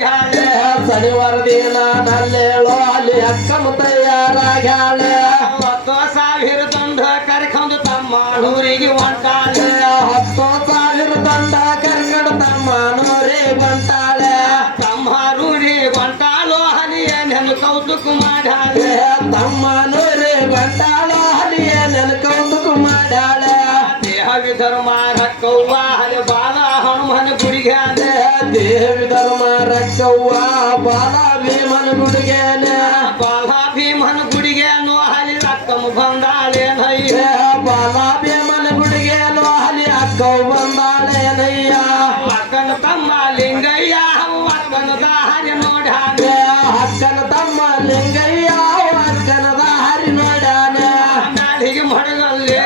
ಶನಿವಾರ ದಿನ ನಲ್ಲೇಳೋ ಅಲ್ಲಿ ಅಕ್ಕನ ತಯಾರಾಗ್ಯಾಳ. ಹತ್ತು ಸಾವಿರ ದಂಡ ಕರ್ಕೊಂಡು ತಮ್ಮ ಊರಿಗೆ ಹೊಂಟಾಳೆ. ಹತ್ತು ಸಾವಿರ ದಂಡ ಕರ್ಕೊಂಡು ತಮ್ಮ ನೋರಿ ಬಂಟಾಳೆ ತಮ್ಮ ಊರಿಗೆ ಹೊಂಟಾಳೋ ಅಲ್ಲಿ ಏನೇನು ಕೌತುಕ ಮಾಡ್ಯಾಳೆ ಧರ್ಮ ರಕ್ಷವ್ವ ಬಾಲ ಭೀಮನ ಬಾಲಾಭಿಮನ ಬಾಲ ಭೀಮನ ಗುಡಿಗೇನು ಅಲ್ಲಿ ರಕ್ಕಮ್ಮ ಬಂದಾಳೇನಯ್ಯ. ಬಾಲ ಭೀಮನ ಗುಡಿಗೇನು ಅಲ್ಲಿ ಅಕ್ಕವ್ ಬಂದಾಳೇನಯ್ಯ. ಅಕ್ಕನ ತಮ್ಮ ಲಿಂಗಯ್ಯ ಅಕ್ಕನ ದಾರಿ ನೋಡ್ಯಾನೆ. ಅಕ್ಕನ ತಮ್ಮ ಲಿಂಗಯ್ಯ ಅಕ್ಕನ ದಾರಿ ನೋಡ್ಯಾನೆ. ಹೀಗೆ ಮಡಗಲ್ಲೇ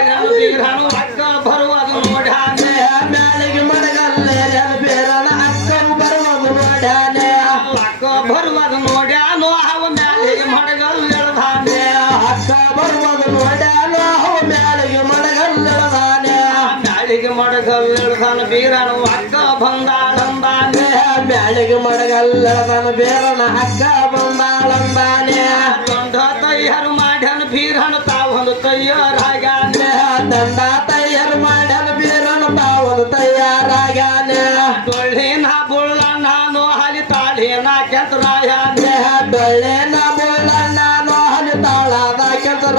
ಬರುವುದು ನೋಡ್ಯಾನೆ ಅಕ್ಕ ಬರುವುದು ನೋಡ್ಯಾನು ಅವ ಮ್ಯಾಲಿಗೆ ಮಡಗಲ್ ಎಳ್ದಾನೆ ಅಕ್ಕ ಬರುವುದು ನೋಡ್ಯಾನ ಅವ ಮ್ಯಾಲಿಗೆ ಮಡಗಲ್ಲದಾನೆ ನಾಲಿಗೆ ಮಡಗಲ್ ಎಳ್ದಾನ ಬೀರನು ಅಕ್ಕ ಬಂದಾಳಂದಾನೆ ಮ್ಯಾಲಿಗೆ ಮಡಗಲ್ಲದನ ಬೇರನ ಅಕ್ಕ ಬಂದಾಳಂದಾನೆ ದೊಡ್ಡ ತಯ್ಯಾರು ಮಾಡ್ಯಾನ ಬೀರನು ತಾವೊಂದು ತಯ್ಯಾರಾಗ್ಯಾನೆ ದಂಡ ತಯಾರು ಮಾಡ್ಯಾನ ಬೇರನ ತಾವನು ತಯಾರಾಗ್ಯಾನೆ ಡೊಳ್ಳಿನ ಬುಳ್ಳ ನಾನು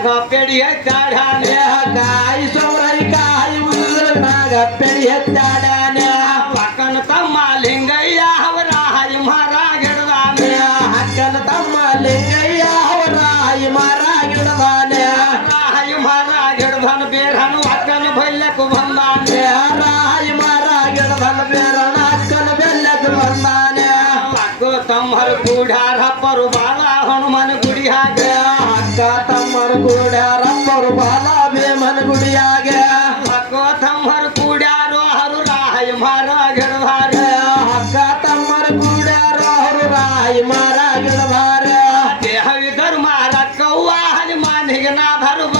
ನಾಗ ಪೆಡಿಯ ಕಾಢಾನೆ ಕಾಯಿ ಸೋರೈ ಕಾಯಿ ಉಳಿದ್ರ ನಾಗ ಪೆಡಿ ಎತ್ತಾಡಾನೆ ಪಕ್ಕನ ತಮ್ಮ ಲಿಂಗಯ್ಯ ಅವರ ಹರಿ ಮಹಾರಾಗಿಡದಾನೆ ಅಕ್ಕನ ತಮ್ಮ ಲಿಂಗಯ್ಯ ಅವರ ಮರ ಗಿಡದಾನೆ ರಾಯ ಮಹಾರಾಗಿಡದನ ಬೇರನು ಅಕ್ಕನ ಬಲ್ಯಕ್ಕೆ ಬಂದಾನೆ ರಾಯಿ ಮರ ಗಿಡದನ ಬೇರನ ಅಕ್ಕನ ಬೆಲ್ಲಕ್ಕೆ ಬಂದಾನೆ ಪಕ್ಕ ತಮ್ಮರು ಕೂಡ್ಯಾರ ಪರು ಬಾಲ ಹನುಮನ ಗುಡಿ ಹಾಗೆ. ಅಕ್ಕ थंबर कुड्या रप्पर भाला बेमन गुडिया गया. हक्को थंबर कुड्या रो हरु राय मारा गिरधार हक्का थंबर कुड्या रो हरु राय मारा गिरधार देह विधर मारा कौवा हनुमान हिगना धरवा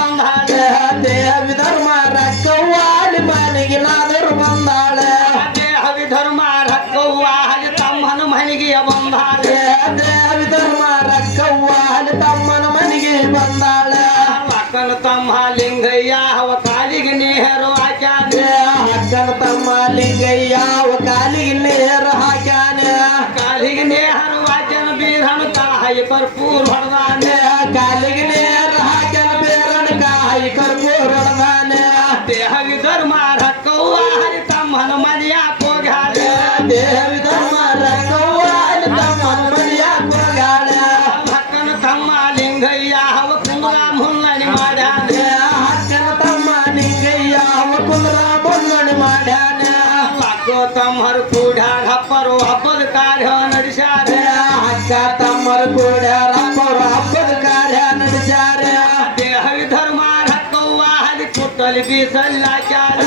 ಅಕ್ಕನ ತಮ್ಮ ಲಿಂಗಯ್ಯ ಅವ ಕಾಲಿಗೆ ನೇರು ಹಾಕ್ಯಾನೆ ಕಾಲಿಗೆ ನೇಹರು ವಾಕ್ಯನ ಬೀರನು ತಾಯಿ ಕರ್ಪೂರ್ ಹೊಡೆದಾನೆ ಕಾಲಿಗೆ ತಮ್ಮರು ಕೂಡ್ಯಾರ ಹಪ್ಪರು ಹಬ್ಬದ ಕಾರ್ಯ ನಡೆಸ್ಯಾರೆ ಅಕ್ಕ ತಮ್ಮರು ಕೂಡ ರಪ್ಪರು ಹಬ್ಬದ ಕಾರ್ಯ ನಡೆಸ್ಯಾರೆ ದೇಹವಿ ಧರ್ಮ ರಕ್ಕವ್ವ ಹರಿ ಕುತ್ತಲಿ ಬೀಸಲ್ಲಾಕ್ಯಾರ